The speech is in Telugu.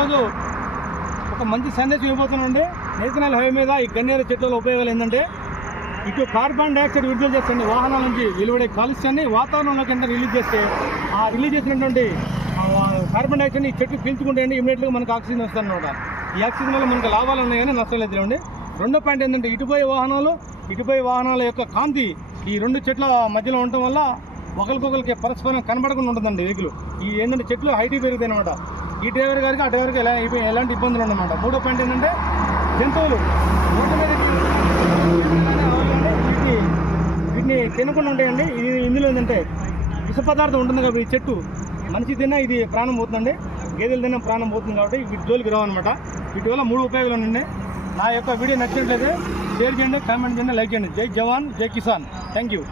ఈరోజు ఒక మంచి సందేశం ఇవ్వబోతున్నాండి. నేషనల్ హైవే మీద ఈ గన్నేరు చెట్ల ఉపయోగాలు ఏంటంటే, ఇటు కార్బన్ డైఆక్సైడ్ విడుదల చేస్తుంది, వాహనాల నుంచి వెలువడే కాలుష్యాన్ని వాతావరణంలోకి ఎంత రిలీజ్ చేస్తే, ఆ రిలీజ్ చేసినటువంటి కార్బన్ డైఆక్సైడ్ ఈ చెట్లు పీల్చుకుంటే ఇమీడియట్గా మనకు ఆక్సిజన్ వస్తుంది అనమాట. ఈ ఆక్సిజన్ వల్ల మనకు లాభాలు ఉన్నాయని నష్టం లేదు అండి. రెండో పాయింట్ ఏంటంటే, ఇటుపోయే వాహనాల యొక్క కాంతి ఈ రెండు చెట్ల మధ్యలో ఉండటం వల్ల ఒకరికొకరికి పరస్పరం కనబడకుండా ఉంటుందండి వెహికల్. ఈ ఏంటంటే చెట్లు హైట్ పెరుగుతాయి అనమాట. ఈ డ్రైవర్ గారికి ఆ డ్రైవర్కి ఎలాంటి ఇబ్బందులు ఉండమాట. మూడో పాయింట్ ఏంటంటే, జంతువులు రోడ్డు మీద వీటిని తినకుండా ఉంటాయండి. ఇందులో ఏంటంటే విష పదార్థం ఉంటుంది కాబట్టి ఈ చెట్టు మనిషి తిన్నా ఇది ప్రాణం పోతుందండి, గేదెలు తిన్నా ప్రాణం పోతుంది కాబట్టి వీటి జోలికి రావన్నమాట. వీటి వల్ల 3 ఉపయోగాలు ఉన్నాయండి. నా యొక్క వీడియో నచ్చినట్లయితే షేర్ చేయండి, కామెంట్ చేయండి, లైక్ చేయండి. జై జవాన్, జై కిసాన్. Thank you.